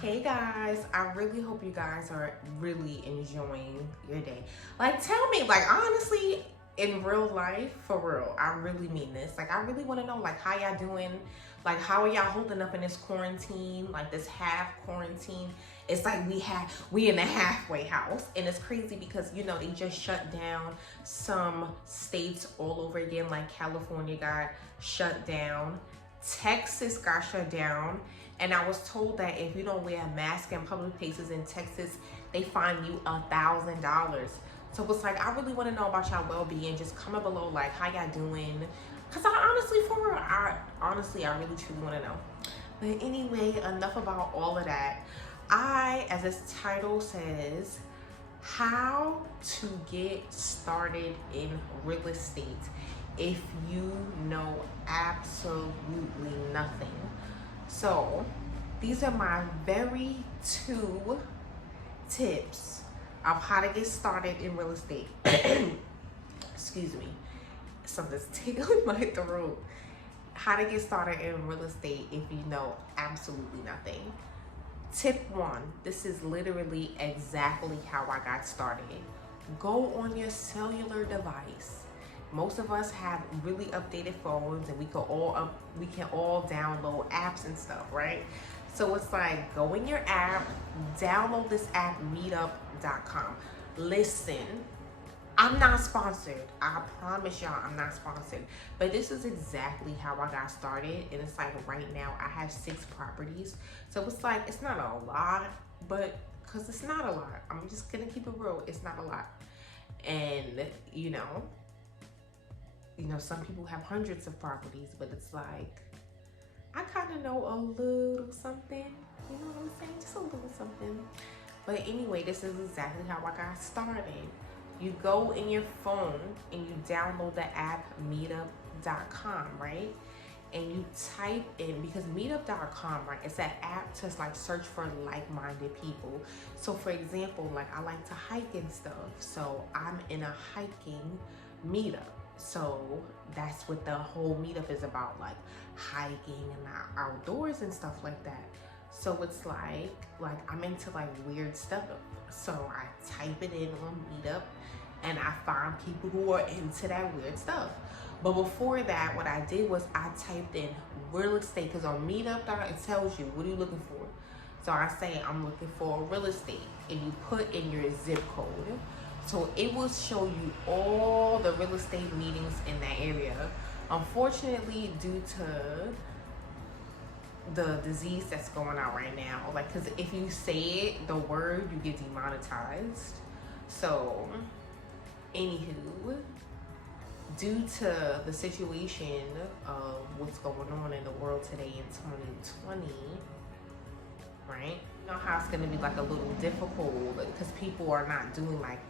Hey guys, I really hope you guys are really enjoying your day. Like, tell me, like, honestly, in real life, for real, I really mean this. Like, I really want to know, like, how y'all doing? Like, how are y'all holding up in this quarantine? Like, this half quarantine. It's like we in a halfway house, and it's crazy because they just shut down some states all over again. Like California got shut down, Texas got shut down. And I was told that if you don't wear a mask in public places in Texas, they fine you $1,000. So it's like, I really want to know about y'all well-being. Just comment below, like, how y'all doing? Cause I really truly want to know. But anyway, enough about all of that. As this title says, how to get started in real estate if you know absolutely nothing. So these are my very 2 tips of how to get started in real estate. Excuse me, something's tickling my throat. How to get started in real estate if you know absolutely nothing. Tip 1, this is literally exactly how I got started. Go on your cellular device. Most of us have really updated phones, and we can all download apps and stuff, right? So it's like, go in your app, download this app, meetup.com. Listen, I'm not sponsored. I promise y'all I'm not sponsored. But this is exactly how I got started. And it's like, right now I have 6 properties. So it's like, it's not a lot, but because it's not a lot. I'm just gonna keep it real. It's not a lot. And some people have hundreds of properties, but it's like, I kind of know a little something, you know what I'm saying? Just a little something. But anyway, this is exactly how I got started. You go in your phone and you download the app meetup.com, right? And you type in, because meetup.com, right, it's an app to like search for like-minded people. So for example, like, I like to hike and stuff, so I'm in a hiking meetup. So that's what the whole meetup is about, like hiking and outdoors and stuff like that. So it's like I'm into like weird stuff. So I type it in on Meetup and I find people who are into that weird stuff. But before that, what I did was I typed in real estate, because on Meetup, it tells you, what are you looking for? So I say, I'm looking for real estate, and you put in your zip code. So it will show you all the real estate meetings in that area. Unfortunately, due to the disease that's going on right now, like, because if you say it, the word, you get demonetized. So anywho, due to the situation of what's going on in the world today in 2020, right? You know how it's going to be like a little difficult because people are not doing like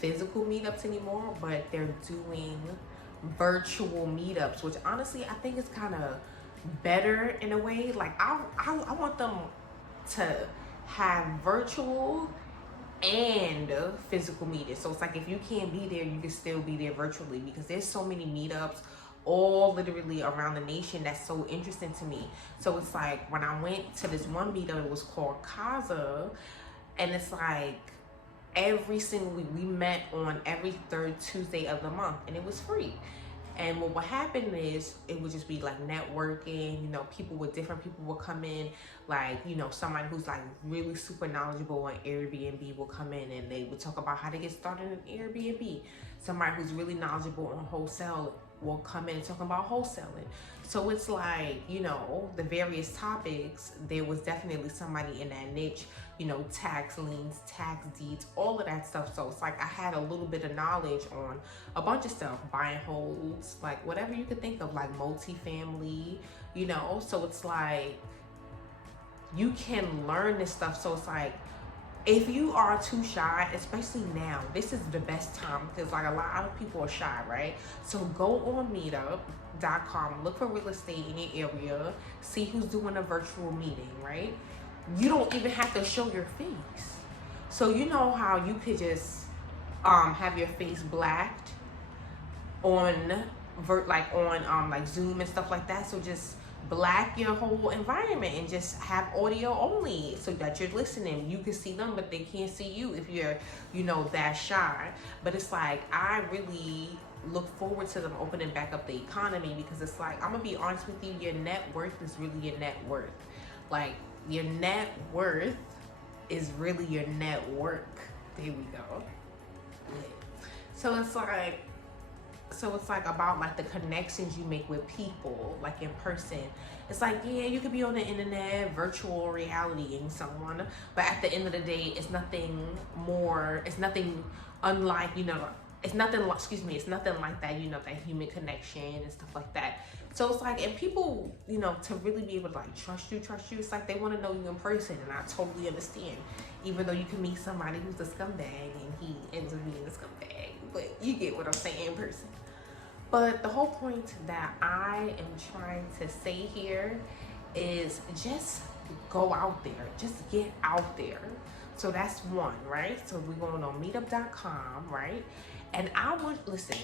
physical meetups anymore, but they're doing virtual meetups, which honestly I think is kind of better in a way. Like, I want them to have virtual and physical meetings. So it's like, if you can't be there, you can still be there virtually, because there's so many meetups all literally around the nation that's so interesting to me. So it's like, when I went to this one meetup, it was called Kaza, and it's like every single week we met on every 3rd Tuesday of the month, and it was free. And what would happen is, it would just be like networking, different people will come in, like, somebody who's like really super knowledgeable on Airbnb will come in and they would talk about how to get started in Airbnb. Somebody who's really knowledgeable on wholesale will come in talking about wholesaling. So it's like, the various topics, there was definitely somebody in that niche, tax liens, tax deeds, all of that stuff. So it's like, I had a little bit of knowledge on a bunch of stuff, buy and holds, like whatever you could think of, like multifamily, so it's like, you can learn this stuff. So it's like, if you are too shy, especially now, this is the best time, because like a lot of people are shy, right? So go on meetup.com, look for real estate in your area, see who's doing a virtual meeting, right? You don't even have to show your face. So you know how you could just have your face blacked on like Zoom and stuff like that. So just black your whole environment and just have audio only so that you're listening. You can see them, but they can't see you if you're, that shy. But it's like, I really look forward to them opening back up the economy, because it's like, I'm gonna be honest with you, your net worth is really your net worth. Like, your net worth is really your network. There we go. So it's like about like the connections you make with people, like in person. It's like, yeah, you could be on the internet, virtual reality and someone, but at the end of the day, it's nothing unlike, it's nothing like that, that human connection and stuff like that. So it's like, and people, to really be able to like trust you, it's like they want to know you in person, and I totally understand. Even though you can meet somebody who's a scumbag and he ends up being a scumbag, but you get what I'm saying in person. But the whole point that I am trying to say here is just go out there, just get out there. So that's one, right? So we're going on meetup.com, right? And listen,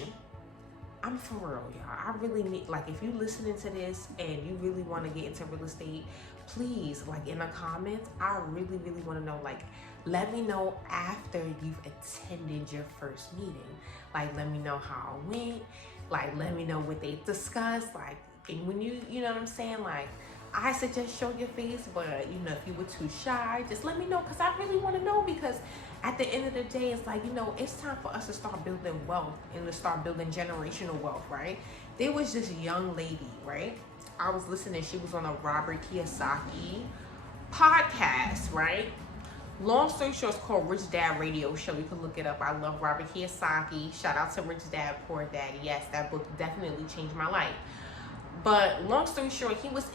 I'm for real, y'all. I really need, like, if you listening to this and you really want to get into real estate, please, like, in the comments, I really, really want to know, like, let me know after you've attended your first meeting. Like, let me know how it went. Like, let me know what they discussed. Like, and when you know what I'm saying? Like, I suggest show your face, but, if you were too shy, just let me know, because I really want to know, because at the end of the day, it's like, it's time for us to start building wealth and to start building generational wealth, right? There was this young lady, right? I was listening. She was on a Robert Kiyosaki podcast, right? Long story short, it's called Rich Dad Radio Show. You can look it up. I love Robert Kiyosaki. Shout out to Rich Dad, Poor Dad. Yes, that book definitely changed my life. But long story short, he was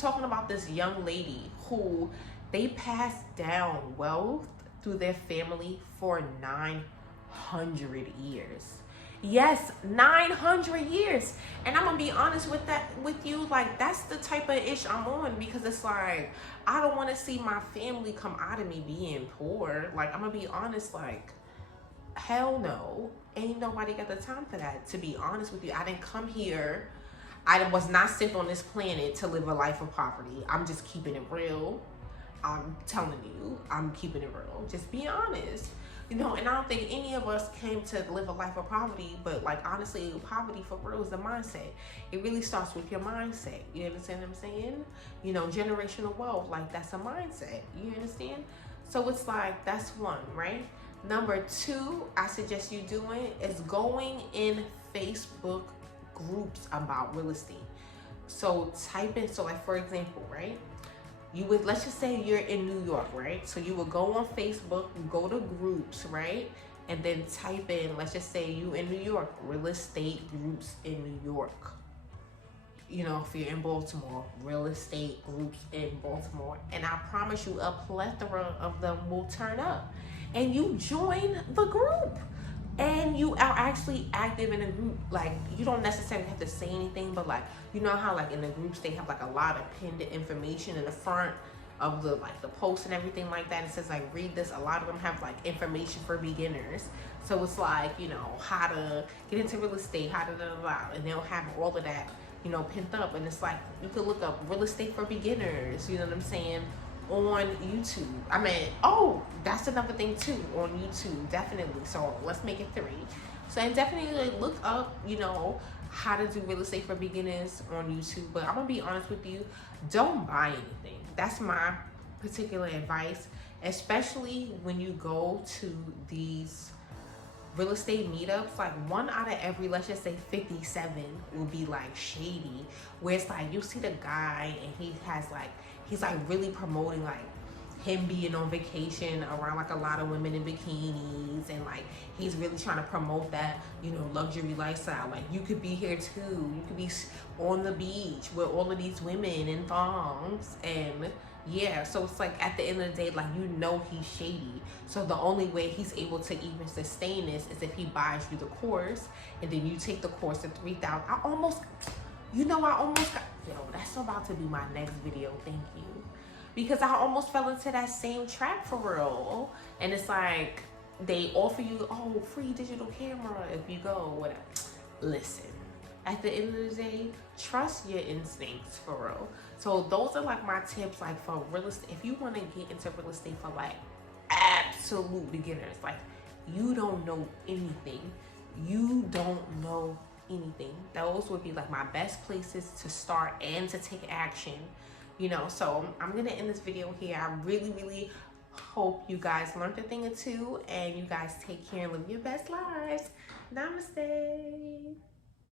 talking about this young lady who they passed down wealth through their family for 900 years. Yes, 900 years. And I'm gonna be honest with you, like, that's the type of ish I'm on, because it's like, I don't want to see my family come out of me being poor. Like, I'm gonna be honest, like, hell no, ain't nobody got the time for that. To be honest with you, I didn't come here, I was not sent on this planet to live a life of poverty. I'm just keeping it real. I'm telling you, I'm keeping it real. Just be honest. And I don't think any of us came to live a life of poverty, but, like, honestly, poverty for real is the mindset. It really starts with your mindset. You understand what I'm saying? Generational wealth, like, that's a mindset. You understand? So it's like, that's one, right? Number two, I suggest you doing is going in Facebook groups about real estate. So type in, like, for example, right? Let's just say you're in New York, right? So you would go on Facebook, go to groups, right? And then type in, let's just say you in New York, real estate groups in New York. If you're in Baltimore, real estate groups in Baltimore. And I promise you, a plethora of them will turn up. And you join the group. And you are actually active in a group. Like, you don't necessarily have to say anything, but, like, you know how, like, in the groups they have, like, a lot of pinned information in the front of the, like, the post and everything like that. It says, like, read this. A lot of them have, like, information for beginners. So it's like, how to get into real estate, how to and they'll have all of that, pinned up. And it's like, you could look up real estate for beginners, you know what I'm saying, on YouTube. I mean, that's another thing too, on YouTube, definitely. So let's make it 3. So, and definitely look up, how to do real estate for beginners on YouTube. But I'm gonna be honest with you, don't buy anything. That's my particular advice, especially when you go to these real estate meetups. Like, 1 out of every, let's just say 57 will be like shady, where it's like, you see the guy and he's like really promoting, like, him being on vacation around, like, a lot of women in bikinis, and, like, he's really trying to promote that, luxury lifestyle. Like, you could be here too. You could be on the beach with all of these women in thongs, and yeah, so it's like, at the end of the day, like, he's shady. So the only way he's able to even sustain this is if he buys you the course, and then you take the course at $3,000. I almost got, that's about to be my next video. Thank you. Because I almost fell into that same trap for real. And it's like, they offer you, free digital camera if you go, whatever. Listen, at the end of the day, trust your instincts for real. So those are like my tips, like for real estate. If you want to get into real estate for like absolute beginners, like you don't know anything, those would be like my best places to start and to take action, you know. So I'm gonna end this video here. I really hope you guys learned a thing or two, and you guys take care and live your best lives. Namaste.